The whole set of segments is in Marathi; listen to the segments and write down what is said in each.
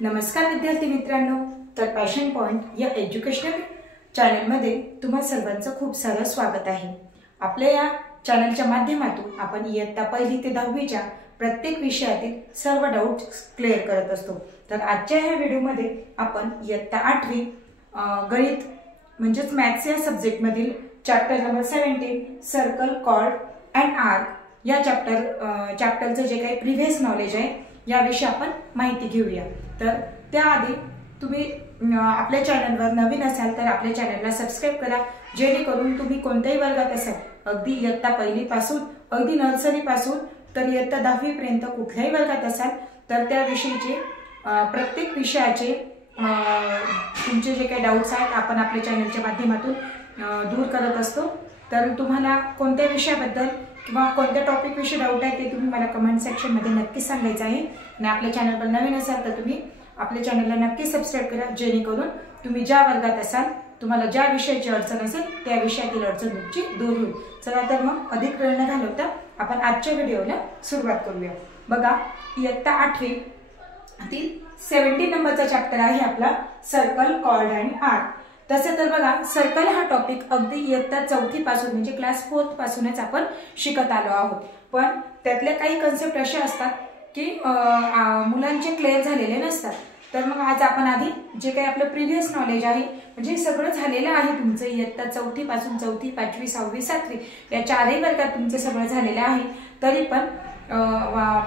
नमस्कार विद्यार्थी मित्रांनो, तर पॅशन पॉइंट या एज्युकेशनल चॅनलमध्ये तुम्हा सर्वांचं खूप सारं स्वागत आहे। आपल्या या चॅनलच्या माध्यमातून आपण इयत्ता 1ली ते 10वीच्या प्रत्येक विषयातील सर्व डाउट्स क्लिअर करत असतो। तर आजच्या ह्या व्हिडिओमध्ये आपण इयत्ता 8वी गणित म्हणजेच मॅथ्स या सब्जेक्टमधील chapter number 17 circle, chord and arc या चॅप्टरचं जे काही प्रिव्हियस नॉलेज आहे याविषयी आपण माहिती घेऊया। तर त्याआधी तुम्ही आपल्या चॅनलवर नवीन असाल तर आपल्या चॅनलला सबस्क्राइब करा, जेणेकरून तुम्ही कोणत्याही वर्गात असाल, अगदी इयत्ता 1ली पासून अगदी नर्सरी पासून तर इयत्ता 10वी पर्यंत कुठल्याही वर्गात असाल तर त्याविषयीचे प्रत्येक विषयाचे तुमचे जे काही डाउट्स आहेत आपण आपल्या चॅनलच्या माध्यमातून दूर करत असतो। तर तुम्हाला कोणत्या विषयाबद्दल किंवा कोणत्या टॉपिक विषयी डाऊट आहे ते तुम्ही मला कमेंट सेक्शन मध्ये नक्की सांगायचं आहे। आणि आपल्या चॅनलवर नवीन असाल तर तुम्ही आपल्या चॅनलला नक्की सबस्क्राइब करा, जेणेकरून तुम्ही ज्या वर्गात असाल तुम्हाला ज्या विषयाची अडचण असेल त्या विषयातील अडचण तुमची दूर होईल। चला तर मग अधिक वेळ न घालवता आपण आजच्या व्हिडिओला सुरुवात करूया। बघा, इयत्ता 8वी तील 17 नंबरचा चॅप्टर आहे आपला सर्कल, कॉर्ड अँड आर्क। तसं तर बघा, सर्कल हा टॉपिक अगदी इयत्ता 4थी पासून म्हणजे क्लास 4th पासूनच आपण शिकत आलो आहोत, पण त्यातल्या काही कन्सेप्ट अशा असतात की मुलांचे क्लिअर झालेले नसतात। तर मग आज आपण आधी जे काही आपलं प्रिव्हियस नॉलेज आहे म्हणजे सगळं झालेलं आहे तुमचं इयत्ता 4थी पासून 4थी, 5वी, 6वी, 7वी या चारही वर्गात तुमचं सगळं झालेलं आहे। तरी पण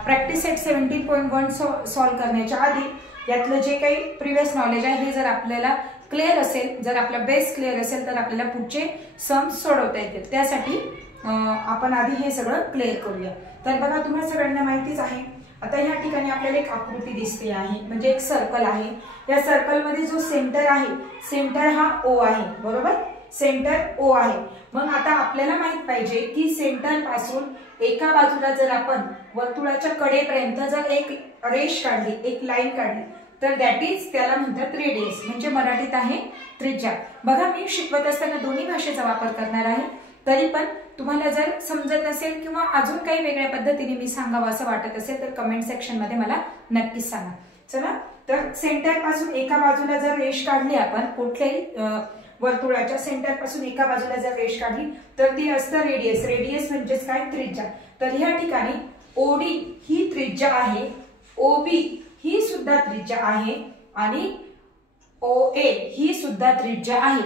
प्रॅक्टिस सेट 17.1 सॉल्व करण्याच्या आधी यातलं जे काही प्रिव्हियस नॉलेज आहे हे जर आपल्याला क्लिअर असेल, जर आपला बेस क्लिअर असेल तर आपल्याला पुढचे सम्स सोडवता येतील। त्यासाठी आपण आधी हे सगळं क्लिअर करूया। तर बघा, तुम्हाला सगळ्यांना माहितीच आहे, आता या ठिकाणी आपल्याला एक आकृती दिसते आहे, म्हणजे एक सर्कल आहे। या सर्कल मध्ये जो सेंटर आहे, सेंटर हा ओ आहे, बरोबर, सेंटर ओ आहे। मग आता आपल्याला माहित पाहिजे की सेंटर पासून एका बाजूला जर आपण वर्तुळाच्या कडेपर्यंत जर एक रेष काढली, एक लाईन काढली तर दॅट इज त्याला म्हणतात रेडियस, म्हणजे मराठीत आहे त्रिज्या। बघा, मी शिकवत असताना दोन्ही भाषेचा वापर करणार आहे, तरी पण तुम्हाला जर समजत नसेल किंवा अजून काही वेगळ्या पद्धतीने मी सांगावं असं वाटत असेल तर कमेंट सेक्शन मध्ये मला नक्कीच सांगा। चला, तर सेंटर पासून एका बाजूला जर रेष काढली आपण, कुठल्याही वर्तुळाच्या सेंटर पासून एका बाजूला जर रेष काढली तर ती असतं रेडियस। रेडियस म्हणजेच काय, त्रिज्या। तर या ठिकाणी ओडी ही त्रिज्या आहे, ओबी ही सुद्धा त्रिज्या आहे आणि ओए ही सुद्धा त्रिज्या आहे।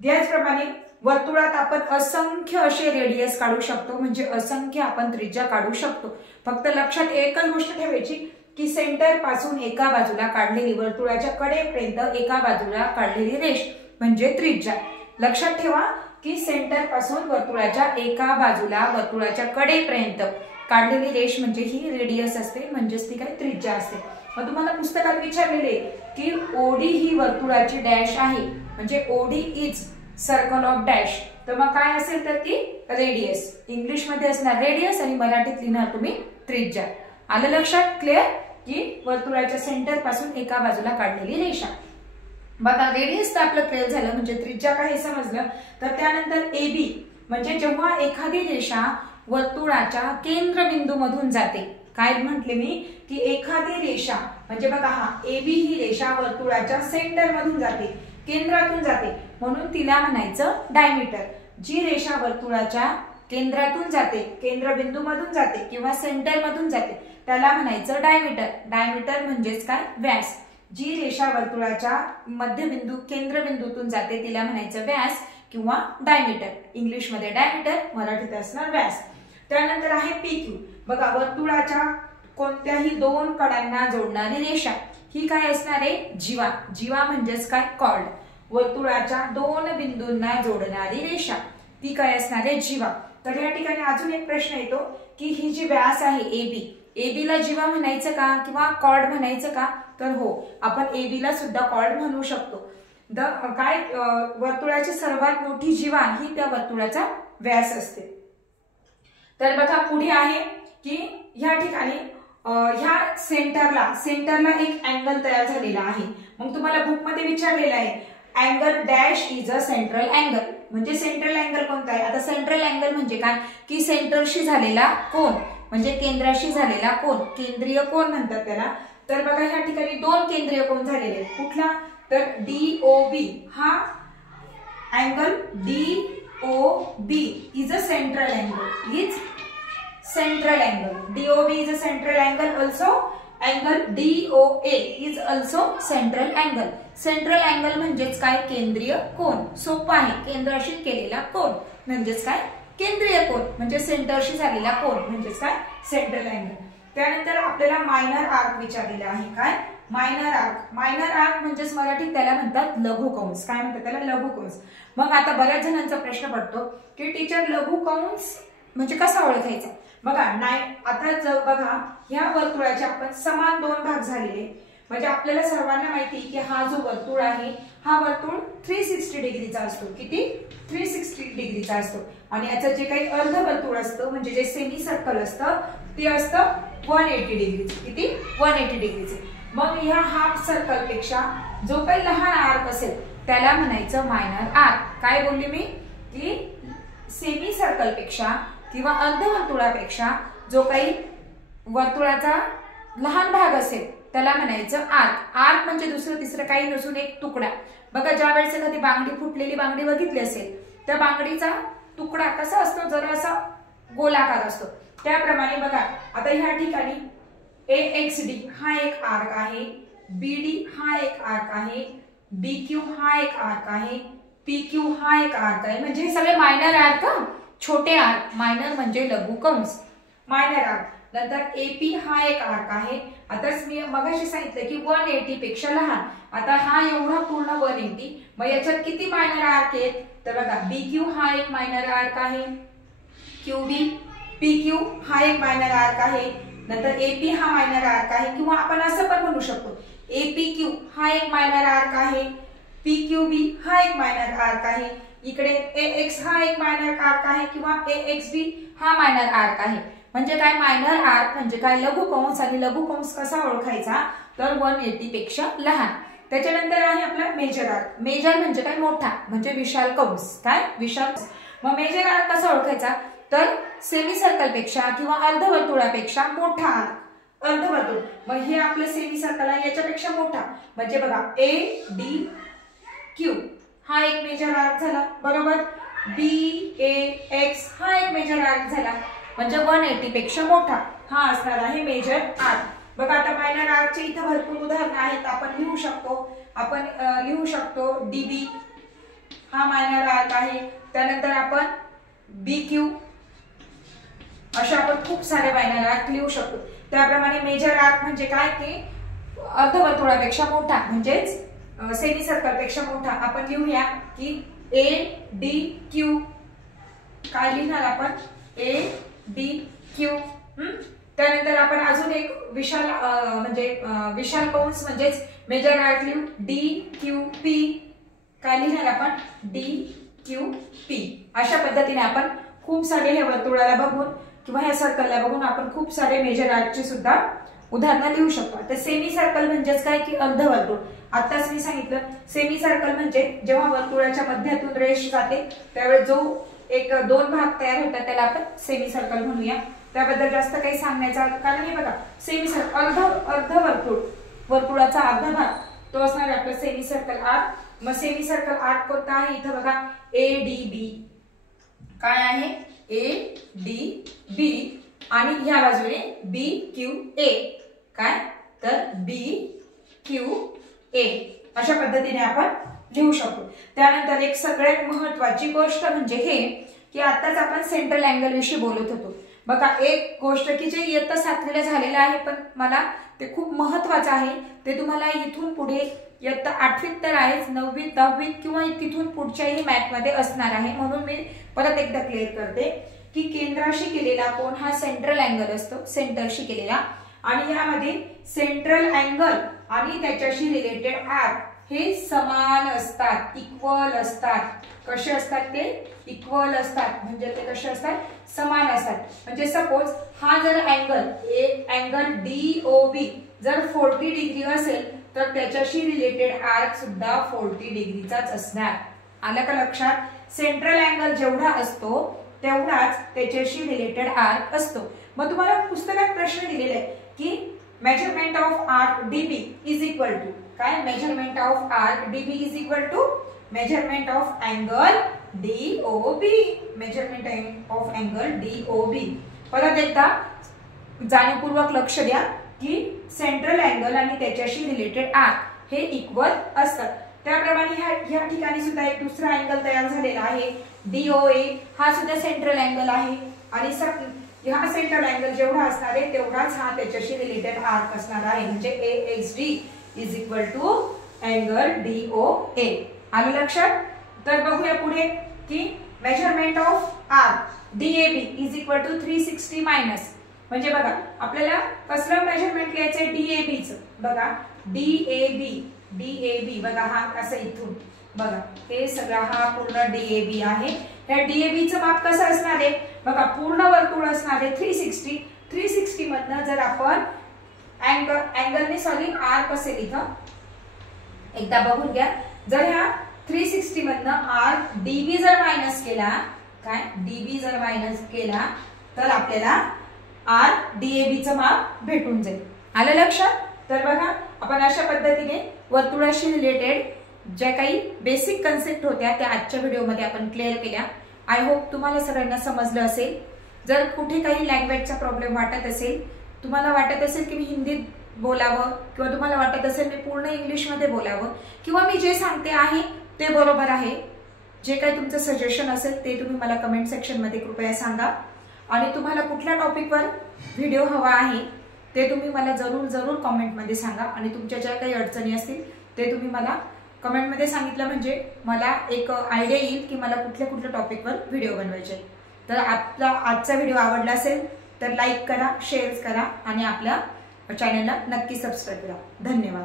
त्याचप्रमाणे वर्तुळात आपण असंख्य असे रेडियस काढू शकतो, म्हणजे असंख्य आपण त्रिज्या काढू शकतो। फक्त लक्षात एकच गोष्ट ठेवायची की सेंटर पासून एका बाजूला काढलेली, वर्तुळाच्या कडेपर्यंत एका बाजूला काढलेली रेष म्हणजे त्रिज्या। लक्षात ठेवा की सेंटर पासून वर्तुळाच्या एका बाजूला वर्तुळाच्या कडेपर्यंत काढलेली रेष म्हणजे ही रेडियस असते, म्हणजेच ती काय, त्रिज्या असते। मग तुम्हाला पुस्तकात विचारलेले की ओडी ही वर्तुळाची डॅश आहे, म्हणजे OD is circle of dash, तर मग काय असेल तर ती रेडियस। इंग्लिश मध्ये असणार रेडियस आणि मराठीत लिहिणार तुम्ही त्रिज्या। आलं लक्षात? क्लिअर की वर्तुळाच्या सेंटर पासून एका बाजूला काढलेली रेषा। बघा, रेडियस तर आपलं क्लिअर झालं, म्हणजे त्रिज्या काय हे समजलं। तर त्यानंतर एबी म्हणजे जेव्हा एखादी रेषा वर्तुळाच्या केंद्रबिंदू मधून जाते, काय म्हटले मी की एखादी रेषा म्हणजे बघा, हा एबी ही रेषा वर्तुळाच्या सेंटर मधून जाते, केंद्रातून जाते, म्हणून तिला म्हणायचं डायमीटर। जी रेषा वर्तुळाच्या केंद्रातून जाते, केंद्रबिंदू मधून जाते किंवा सेंटर मधून जाते त्याला म्हणायचं डायमीटर। डायमीटर म्हणजेच काय, व्यास। जी रेषा वर्तुळाच्या मध्यबिंदू केंद्रबिंदूतून जाते तिला म्हणायचं व्यास किंवा डायमीटर। इंग्लिश मध्ये डायमीटर, मराठीत असणार व्यास। त्यानंतर आहे पीक्यू। बघा, वर्तुळाच्या कोणत्याही दोन कडांना जोडणारी रेषा ही काय असणार आहे, जीवा। जीवा म्हणजेच काय, कॉर्ड। वर्तुळाच्या दोन बिंदूंना जोडणारी रेषा ती काय असणार आहे, जीवा। तर या ठिकाणी अजून एक प्रश्न येतो की ही जी व्यास आहे एबी, एबीला जीवा म्हणायचं का किंवा कॉर्ड म्हणायचं का? तर हो, आपण एबीला सुद्धा कॉर्ड म्हणू शकतो। काय, वर्तुळाची सर्वात मोठी जीवा ही त्या वर्तुळाचा व्यास असते। तर बघा, पुढे आहे की या ठिकाणी ह्या सेंटरला एक अँगल तयार झालेला आहे। मग तुम्हाला बुक मध्ये विचारलेलं आहे angle dash is a central angle, म्हणजे सेंट्रल अँगल कोणता आहे? आता सेंट्रल अँगल म्हणजे काय की सेंटरशी झालेला कोन, म्हणजे केंद्राशी झालेला कोन, केंद्रीय कोन म्हणतात त्याला। तर बघा ह्या ठिकाणी दोन केंद्रीय कोन झालेले आहेत. कुठला? तर DOB हा angle DOB is a central angle, is central angle. DOB is a central angle, also angle DOA is also central angle. Central angle म्हणजेच काय? केंद्रीय कोन. सोपं आहे. केंद्राशी केलेला कोन म्हणजेच काय? केंद्रीय कोन. म्हणजे सेंटरशी झालेला कोन म्हणजेच काय? Central angle. त्यानंतर आपल्याला मायनर आर्क विचारलेला आहे. काय? Minor arc. मायनर आर्क म्हणजेच मराठीत त्याला म्हणतात लघुकंस. काय म्हणतात त्याला? लघुकंस. मग आता बऱ्याच जणांचा प्रश्न पडतो की टीचर लघुकंस म्हणजे कसा ओळखायचा? बघा आता जर बघा ह्या वर्तुळाचे आपण समान दोन भाग झालेले, म्हणजे आपल्याला सर्वांना माहिती की हा जो वर्तुळ आहे हा वर्तुळ 360 डिग्रीचा असतो. किती? 360 डिग्रीचा असतो. आणि याचं जे काही अर्धवर्तुळ असतं म्हणजे जे सेमी सर्कल असतं ते असतं 180 डिग्रीचं. किती? 180 डिग्रीचे. मग ह्या हाफ सर्कल पेक्षा जो काही लहान आर्क असेल त्याला म्हणायचं मायनर आर्क. काय बोलली मी? की सेमी सर्कल पेक्षा किंवा अर्धवर्तुळापेक्षा जो काही वर्तुळाचा लहान भाग असेल त्याला म्हणायचं आर्क. आर्क म्हणजे दुसरं तिसरं काही नसून एक तुकडा. बघा ज्या वेळेस एखादी बांगडी, फुटलेली बांगडी बघितली असेल त्या बांगडीचा तुकडा कसा असतो? जरा असा गोलाकार असतो. त्याप्रमाणे बघा आता ह्या ठिकाणी AXD हा एक आर्क आहे, BD हा एक आर्क आहे, BQ हा एक आर्क आहे, PQ हा एक आर्क आहे. म्हणजे हे सगळे मायनर आर्क, छोटे आर्क. मायनर म्हणजे लघुकंस. Minor arc. नंतर AP हा एक आर्क आहे. आताच मी मगाशी सांगितलं की 180 पेक्षा लहान. आता हा एवढा पूर्ण 180, मग याच्यात किती मायनर आर्क आहेत? तर बघा BQ हा एक मायनर आर्क आहे, QB PQ हा एक मायनर आर्क आहे, नंतर AP हा मायनर आर्क आहे. किंवा आपण असं पण म्हणू शकतो APQ हा एक मायनर आर्क आहे, PQB हा एक मायनर आर्क आहे, इकडे AX हा एक मायनर आर्क आहे किंवा AXB हा मायनर आर्क आहे. म्हणजे काय? मायनर आर्क म्हणजे काय? लघुकंस. आणि लघुकंस कसा ओळखायचा? तर 180 पेक्षा लहान. त्याच्यानंतर आहे आपला मेजर आर्क. मेजर म्हणजे काय? मोठा, म्हणजे विशाल कंस. काय? विशाल. मग मेजर आर्क कसा ओळखायचा? तर सेमी सर्कल पेक्षा किंवा अर्धवर्तुळापेक्षा मोठा आर्क. अर्धवर्तुळ मग हे आपलं सेमी सर्कल आहे याच्यापेक्षा मोठा. म्हणजे बघा ADQ हा एक मेजर आर्क झाला, बरोबर. BAX हा एक मेजर आर्क झाला. म्हणजे 180 पेक्षा मोठा हा असणार आहे मेजर आर्क. बघा आता मायनर आर्कचे इथं भरपूर उदाहरणं आहेत. आपण लिहू शकतो DB हा मायनर आर्क आहे. त्यानंतर आपण BQ अशा आपण खूप सारे मायनर आर्क लिहू शकतो. त्याप्रमाणे मेजर आर्क म्हणजे काय? की अर्धवर्तुळापेक्षा मोठा म्हणजेच सेमी सर्कल पेक्षा मोठा. आपण लिहूया की ADQ. काय लिहिणार आपण? ADQ. त्यानंतर आपण अजून एक विशाल विशाल कंस म्हणजेच मेजर आर्क लिहू DQP. काय लिहिणार आपण? DQP. अशा पद्धतीने आपण खूप सारे ह्या वर्तुळाला बघून किंवा ह्या सर्कलला बघून आपण खूप सारे मेजर आर्कची सुद्धा उदाहरणं लिहू शकतो. तर सेमी सर्कल म्हणजेच काय? की अर्धवर्तुळ. आताच मी सांगितलं सेमी सर्कल म्हणजे जेव्हा वर्तुळाच्या मध्यातून रेष जाते त्यावेळेस जो एक दोन भाग तयार होतात त्याला आपण सेमी सर्कल म्हणूया. त्याबद्दल जास्त काही सांगण्याचा कारण हे बघा सेमी सर्कल अर्धवर्तुळ, वर्तुळाचा अर्धा भाग तो असणार आहे आपला सेमी सर्कल आर्क. मग सेमी सर्कल आर्क कोणता आहे? इथं बघा ADB. काय आहे? ADB. आणि ह्या बाजूने BQA. काय? तर BQA. अशा पद्धतीने आपण लिहू शकतो. त्यानंतर एक सगळ्यात महत्त्वाची गोष्ट म्हणजे हे की आताच आपण सेंट्रल अँगल विषयी बोलत होतो. बघा एक गोष्ट की जे इयत्ता 7वीला झालेलं आहे पण मला ते खूप महत्त्वाचं आहे, ते तुम्हाला इथून पुढे इयत्ता 8वीत तर आहेच, 9वीत 10वीत किंवा तिथून पुढच्याही मॅथ मध्ये असणार आहे. म्हणून मी परत एकदा क्लिअर करते की केंद्राशी केलेला कोन हा सेंट्रल अँगल असतो, सेंटरशी केलेला. आणि यामध्ये सेंट्रल अँगल आणि त्याच्याशी रिलेटेड आर्क हे समान असतात, इक्वल असतात. कसे असतात ते? इक्वल असतात. म्हणजे ते कसे असतात? समान असतात. म्हणजे सपोज हा जर अँगल DOB जर 40 डिग्री असेल तर त्याच्याशी रिलेटेड आर्क सुद्धा 40 डिग्रीचाच असणार. आलं का लक्षात? सेंट्रल अँगल जेवढा असतो तेवढाच त्याच्याशी रिलेटेड आर्क असतो. मग तुम्हाला पुस्तकात प्रश्न दिलेला आहे की measurement of arc DB is equal to काय, measurement of arc DB is equal to measurement of angle DOB, measurement of angle DOB. परत एकदा जाणीवपूर्वक लक्ष द्या की सेंट्रल अँगल आणि त्याच्याशी रिलेटेड आर्क हे इक्वल असतात. त्याप्रमाणे ह्या ठिकाणी सुद्धा एक दुसरा अँगल तयार झालेला आहे डीओए. हा सुद्धा सेंट्रल अँगल आहे आणि हा सेंट्रल अँगल जेवढा असणार आहे तेवढाच हा त्याच्याशी रिलेटेड आर्क असणार आहे, म्हणजे AXD is equal to angle DOA. आलं लक्षात? तर बघूया पुढे की measurement of arc DAB is equal to 360 minus, म्हणजे बघा आपल्याला कसलं मेजरमेंट लिहायचंय DAB चं. बघा DAB बघा हा असं इथून बघा हे सगळा हा पूर्ण DAB आहे. या DAB चं माप कसं असणार आहे बघा, पूर्ण वर्तुळ असणार आहे 360 मधनं जर आपण अँगलने सॉरी आर्क असेल इथं एकदा बघून घ्या. जर ह्या 360 मधनं आर्क DB जर मायनस केला, काय DB जर मायनस केला तर आपल्याला आर्क DAB चं माप भेटून जाईल. आलं लक्षात? तर बघा आपण अशा पद्धतीने वर्तुळाशी रिलेटेड ज्या काही बेसिक कन्सेप्ट होत्या त्या आजच्या व्हिडिओमध्ये आपण क्लिअर केल्या. आय होप तुम्हाला सगळ्यांना समजलं असेल. जर कुठे काही लँग्वेजचा प्रॉब्लेम वाटत असेल, तुम्हाला वाटत असेल की मी हिंदीत बोलावं किंवा तुम्हाला वाटत असेल मी पूर्ण इंग्लिशमध्ये बोलावं किंवा मी जे सांगते आहे ते बरोबर आहे, जे काही तुमचं सजेशन असेल ते तुम्ही मला कमेंट सेक्शनमध्ये कृपया सांगा. आणि तुम्हाला कुठल्या टॉपिकवर व्हिडिओ हवा आहे ते तुम्ही मला जरूर कमेंटमध्ये सांगा. आणि तुमच्या ज्या काही अडचणी असतील ते तुम्ही मला कमेंटमध्ये सांगितलं म्हणजे मला एक आयडिया येईल की मला कुठल्या टॉपिकवर व्हिडिओ बनवायचे. तर आपला आजचा व्हिडिओ आवडला असेल तर लाईक करा, शेअर करा आणि आपल्या चॅनलला नक्की सबस्क्राईब करा. धन्यवाद.